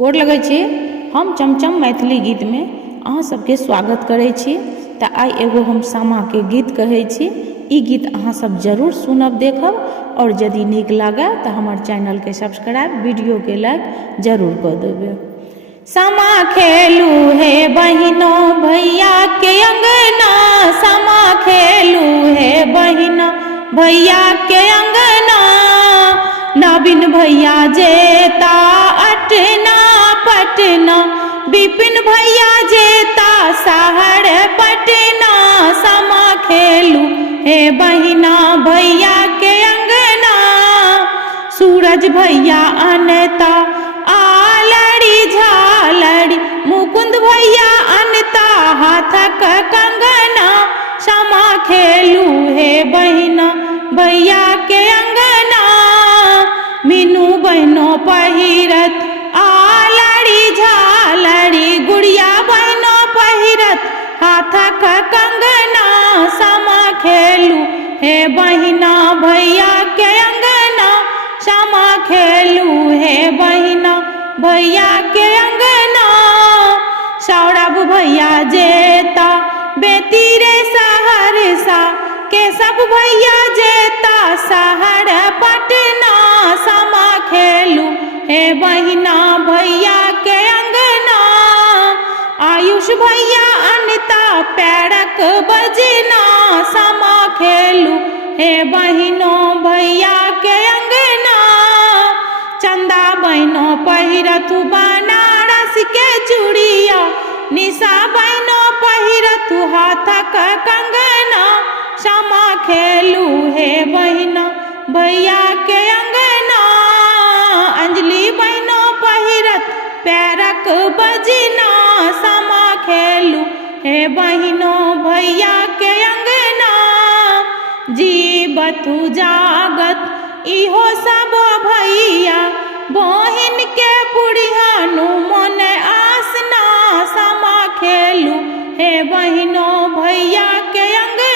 गोर लगै छी। हम चमचम मैथिली गीत में अहाँ सबके स्वागत करै छी। तऽ आइ एगो हम सामा के गीत कहै छी। ई गीत अहाँ सब जरूर सुनब, देखब, और यदि नीक लागे तो हमर चैनल के सब्सक्राइब, वीडियो के लाइक जरूर कर देबै। सामा खेलू हे बहिनो भैया के अंगना, सामा खेलू हे बहिनो भैया के अंगना। नवीन भैया जेता अटना पटना, विपिन भैया जेता शहर पटना। सामा खेलू हे बहिना भैया के अंगना, सूरज भैया अनता आलड़ी झालड़ी, मुकुंद भैया अनता हाथक कंगना। सामा खेलू हे बहिना भैया के अंगना, मीनू बहनो पहिरत आलड़ी झालड़ी, गुड़िया बहनो पहिरत हाथक कंगना। सामा खेलू हे बहिना भैया के अंगना, सामा खेलू हे बहिना भैया के अंगना। सौरभ भैया जेता बेटी रे सहरसा, केशव भैया जेता शहर पटना। सामा खेलू हे बहिना भैया के अंगना, आयुष भैया अनता पैरक बजना। सामा खेलू हे बहिनो भैया के अंगना, चंदा बहनो पहिरतु बनारस के चूड़िया, निशा बहनो पहिरतु हाथक कंगना। सामा खेलू हे बहिना भैया के अंगना, अंजलि बहनो पहिरत पैरक बजना। सामा खेलू हे बहिनो भैया के अंगना, जीवतु जागत इहो सब भैया, बहिन के पुरिहानु मन आसना। सामा खेलू हे बहिनो भैया के अंगना।